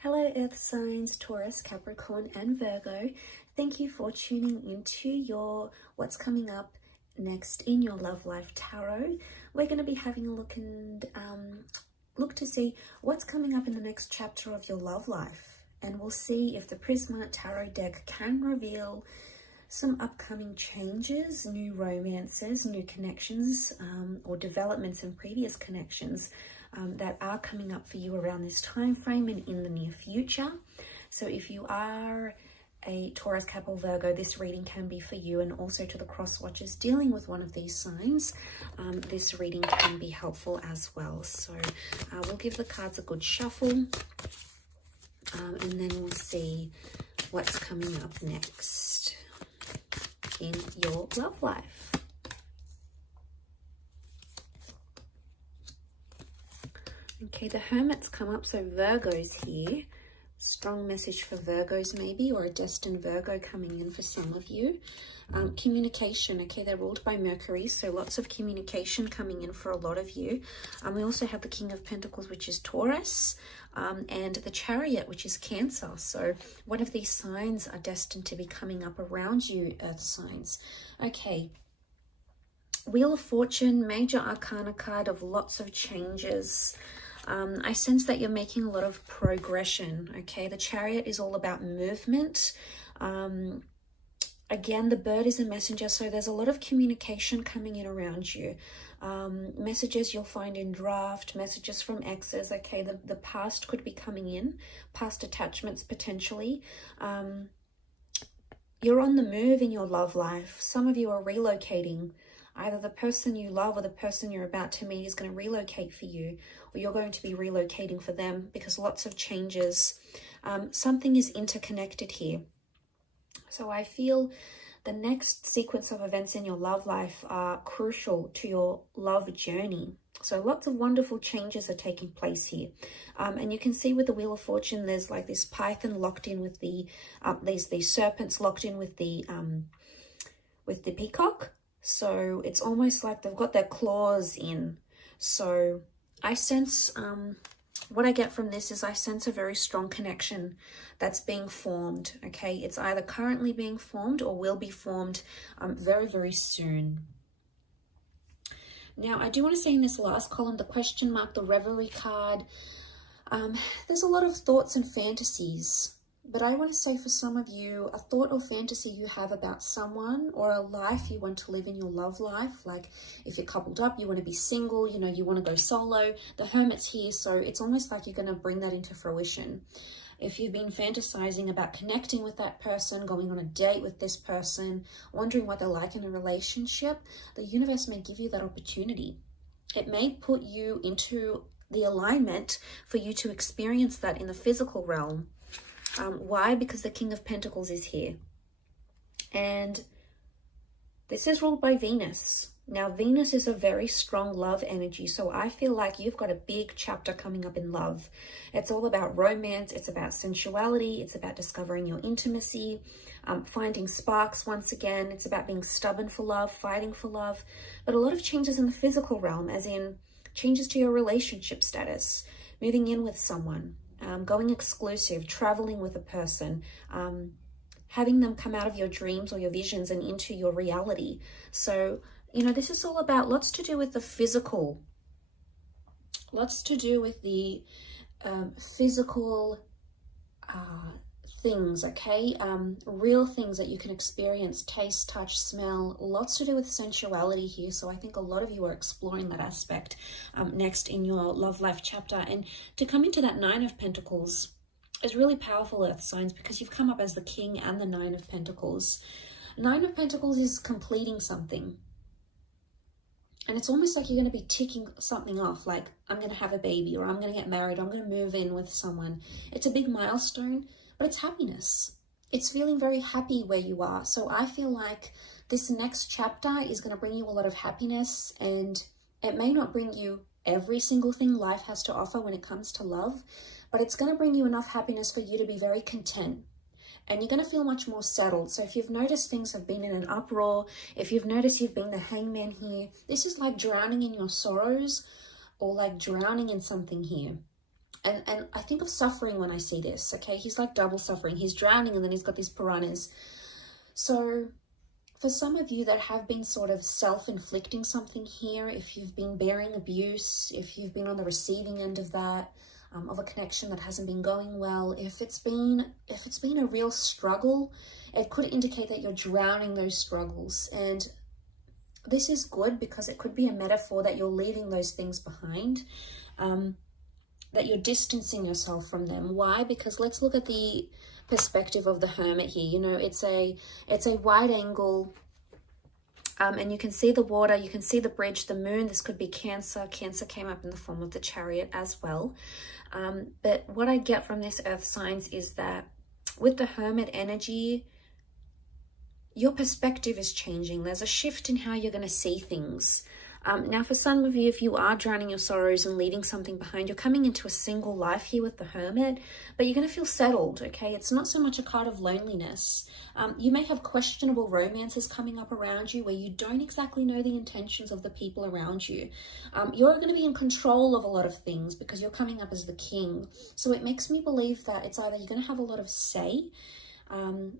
Hello Earth signs, Taurus, Capricorn and Virgo. Thank you for tuning into your what's coming up next in your love life tarot. We're going to be having a look and look to see what's coming up in the next chapter of your love life. And we'll see if the Prisma Tarot deck can reveal some upcoming changes, new romances, new connections, or developments in previous connections that are coming up for you around this time frame and in the near future. So if you are a Taurus, Cap or Virgo, this reading can be for you, and also to the cross watchers dealing with one of these signs, this reading can be helpful as well. So we'll give the cards a good shuffle, and then we'll see what's coming up next in your love life. Okay, the Hermit's come up, so Virgo's here. Strong message for Virgos maybe, or a destined Virgo coming in for some of you. Communication, okay, they're ruled by Mercury, so lots of communication coming in for a lot of you. We also have the King of Pentacles, which is Taurus, and the Chariot, which is Cancer. So one of these signs are destined to be coming up around you, Earth signs. Okay, Wheel of Fortune, major arcana card of lots of changes. I sense that you're making a lot of progression, okay? The Chariot is all about movement. Again, the bird is a messenger, so there's a lot of communication coming in around you. Messages you'll find in draft, messages from exes, okay? The past could be coming in, past attachments potentially. You're on the move in your love life. Some of you are relocating. Either the person you love or the person you're about to meet is going to relocate for you, or you're going to be relocating for them, because lots of changes. Something is interconnected here. So I feel the next sequence of events in your love life are crucial to your love journey. So lots of wonderful changes are taking place here. And you can see with the Wheel of Fortune, there's like this python locked in with the, these serpents locked in with the peacock. So it's almost like they've got their claws in. So I sense, what I get from this is I sense a very strong connection that's being formed, okay? It's either currently being formed or will be formed very, very soon. Now, I do want to say in this last column, the question mark, the Reverie card, there's a lot of thoughts and fantasies. But I want to say for some of you, a thought or fantasy you have about someone, or a life you want to live in your love life. Like if you're coupled up, you want to be single, you know, you want to go solo. The Hermit's here, so it's almost like you're going to bring that into fruition. If you've been fantasizing about connecting with that person, going on a date with this person, wondering what they're like in a relationship, the universe may give you that opportunity. It may put you into the alignment for you to experience that in the physical realm. Why? Because the King of Pentacles is here. And this is ruled by Venus. Now, Venus is a very strong love energy. So I feel like you've got a big chapter coming up in love. It's all about romance. It's about sensuality. It's about discovering your intimacy, finding sparks once again. It's about being stubborn for love, fighting for love. But a lot of changes in the physical realm, as in changes to your relationship status, moving in with someone. Going exclusive, traveling with a person, having them come out of your dreams or your visions and into your reality. So, you know, this is all about lots to do with the physical, lots to do with the physical things, okay? Real things that you can experience, taste, touch, smell, lots to do with sensuality here. So I think a lot of you are exploring that aspect next in your love life chapter. And to come into that Nine of Pentacles is really powerful, Earth signs, because you've come up as the King and the Nine of Pentacles. Nine of Pentacles is completing something. And it's almost like you're going to be ticking something off, like I'm going to have a baby, or I'm going to get married, or I'm going to move in with someone. It's a big milestone. But it's happiness. It's feeling very happy where you are. So I feel like this next chapter is going to bring you a lot of happiness, and it may not bring you every single thing life has to offer when it comes to love, but it's going to bring you enough happiness for you to be very content. And you're going to feel much more settled. So if you've noticed things have been in an uproar, if you've noticed you've been the hangman here, this is like drowning in your sorrows, or like drowning in something here. and I think of suffering when I see this, okay? He's like double suffering. He's drowning and then he's got these piranhas. So for some of you that have been sort of self-inflicting something here, if you've been bearing abuse, if you've been on the receiving end of that, of a connection that hasn't been going well, if it's been a real struggle, it could indicate that you're drowning those struggles. And this is good because it could be a metaphor that you're leaving those things behind, that you're distancing yourself from them. Why? Because let's look at the perspective of the Hermit here. You know, it's a wide angle, and you can see the water, you can see the bridge, the moon. This could be Cancer. Cancer came up in the form of the Chariot as well. But what I get from this earth signs is that with the Hermit energy, your perspective is changing. There's a shift in how you're going to see things. Now, for some of you, if you are drowning your sorrows and leaving something behind, you're coming into a single life here with the Hermit, but you're going to feel settled, okay? It's not so much a card of loneliness. You may have questionable romances coming up around you where you don't exactly know the intentions of the people around you. You're going to be in control of a lot of things because you're coming up as the king. So it makes me believe that it's either you're going to have a lot of say,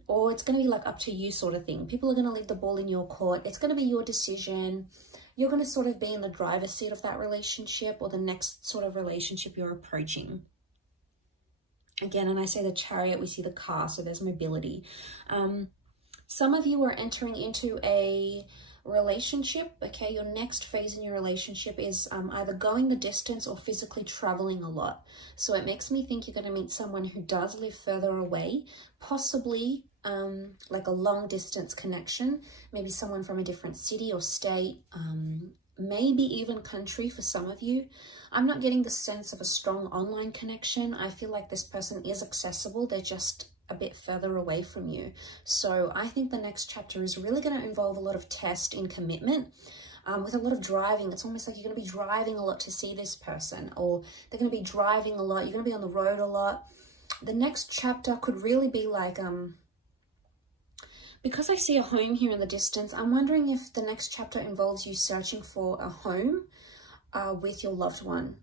or it's going to be like up to you sort of thing. People are going to leave the ball in your court. It's going to be your decision. You're going to sort of be in the driver's seat of that relationship or the next sort of relationship you're approaching. Again, and I say the Chariot, we see the car, so there's mobility. Some of you are entering into a relationship, okay? Your next phase in your relationship is either going the distance or physically traveling a lot. So it makes me think you're going to meet someone who does live further away, possibly like a long distance connection, maybe someone from a different city or state, maybe even country for some of you. I'm not getting the sense of a strong online connection. I feel like this person is accessible. They're just a bit further away from you. So I think the next chapter is really going to involve a lot of test in commitment, with a lot of driving. It's almost like you're going to be driving a lot to see this person, or they're going to be driving a lot. You're going to be on the road a lot. The next chapter could really be like, because I see a home here in the distance, I'm wondering if the next chapter involves you searching for a home with your loved one,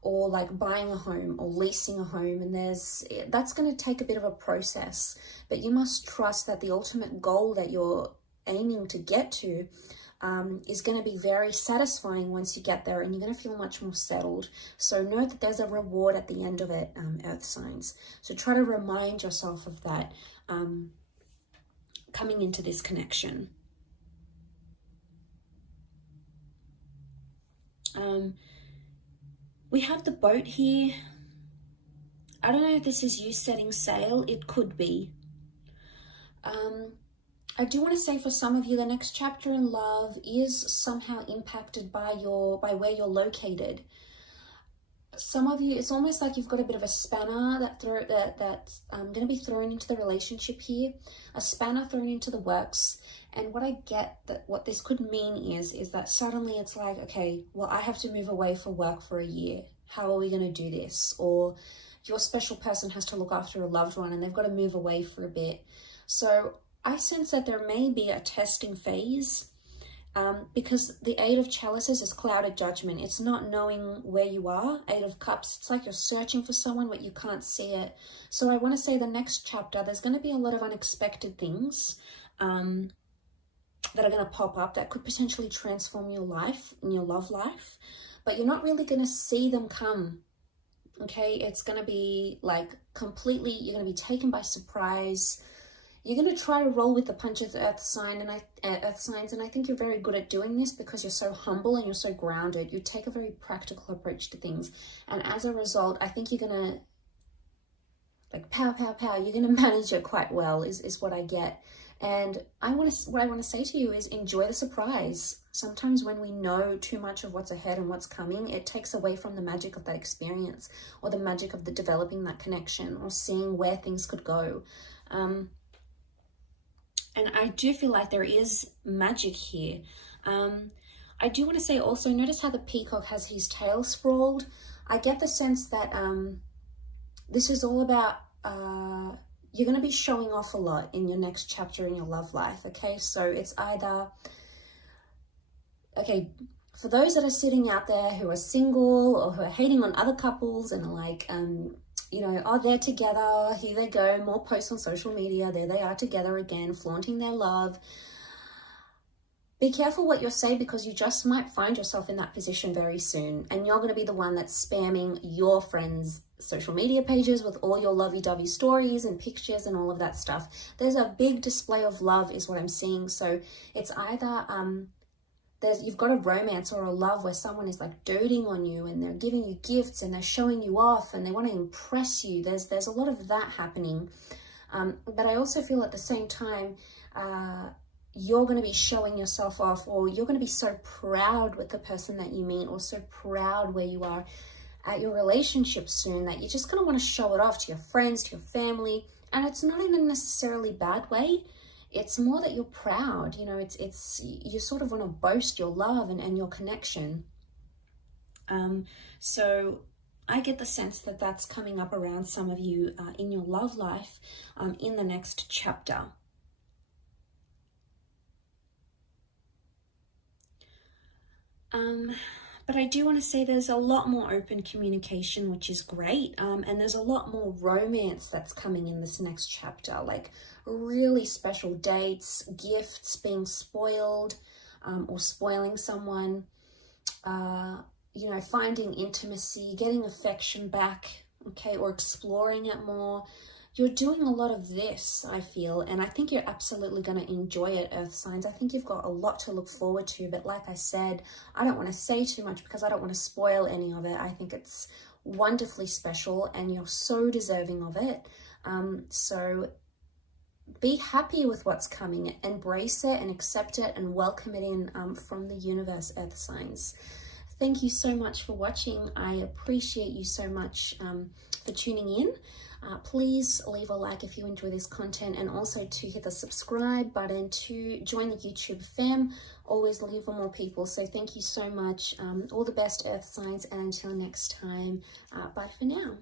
or like buying a home or leasing a home. And that's going to take a bit of a process, but you must trust that the ultimate goal that you're aiming to get to is going to be very satisfying once you get there, and you're going to feel much more settled. So know that there's a reward at the end of it, earth signs. So try to remind yourself of that coming into this connection. We have the boat here. I don't know if this is you setting sail. It could be. I do want to say for some of you, the next chapter in love is somehow impacted by where you're located. Some of you, it's almost like you've got a bit of a spanner that's going to be thrown into the relationship here, a spanner thrown into the works. And what I get that what this could mean is that suddenly it's like, okay, well, I have to move away for work for a year. How are we going to do this? Or your special person has to look after a loved one and they've got to move away for a bit. So I sense that there may be a testing phase, because the Eight of Chalices is clouded judgment. It's not knowing where you are. Eight of Cups, it's like you're searching for someone but you can't see it. So I want to say the next chapter, there's going to be a lot of unexpected things that are going to pop up that could potentially transform your life and your love life, but you're not really going to see them come. Okay, it's going to be like completely, you're going to be taken by surprise. You're going to try to roll with the punches, earth signs, and I think you're very good at doing this because you're so humble and you're so grounded. You take a very practical approach to things, and as a result, I think you're going to like pow, pow, pow. You're going to manage it quite well, is what I get. And what I want to say to you is enjoy the surprise. Sometimes when we know too much of what's ahead and what's coming, it takes away from the magic of that experience, or the magic of the developing that connection, or seeing where things could go. And I do feel like there is magic here. I do want to say also, notice how the peacock has his tail sprawled. I get the sense that this is all about, you're going to be showing off a lot in your next chapter in your love life, okay? So it's either, okay, For those that are sitting out there who are single or who are hating on other couples and are like, you know, oh, they're together, here they go, more posts on social media, there they are together again, flaunting their love. Be careful what you say, because you just might find yourself in that position very soon, and you're going to be the one that's spamming your friends' social media pages with all your lovey-dovey stories and pictures and all of that stuff. There's a big display of love is what I'm seeing. So it's either you've got a romance or a love where someone is like doting on you and they're giving you gifts and they're showing you off and they want to impress you. There's a lot of that happening. But I also feel at the same time, you're going to be showing yourself off, or you're going to be so proud with the person that you meet, or so proud where you are at your relationship soon, that you're just going to want to show it off to your friends, to your family. And it's not in a necessarily bad way. It's more that you're proud, you know, it's you sort of want to boast your love and your connection. So I get the sense that that's coming up around some of you in your love life in the next chapter. But I do want to say there's a lot more open communication, which is great. And there's a lot more romance that's coming in this next chapter, like really special dates, gifts, being spoiled, or spoiling someone, you know, finding intimacy, getting affection back, okay, or exploring it more. You're doing a lot of this, I feel, and I think you're absolutely going to enjoy it, Earth signs. I think you've got a lot to look forward to, but like I said, I don't want to say too much because I don't want to spoil any of it. I think it's wonderfully special and you're so deserving of it. So be happy with what's coming, embrace it and accept it and welcome it in from the universe, Earth signs. Thank you so much for watching. I appreciate you so much for tuning in. Please leave a like if you enjoy this content, and also to hit the subscribe button to join the YouTube fam. Always looking for more people. So thank you so much. All the best, Earth signs, and until next time, bye for now.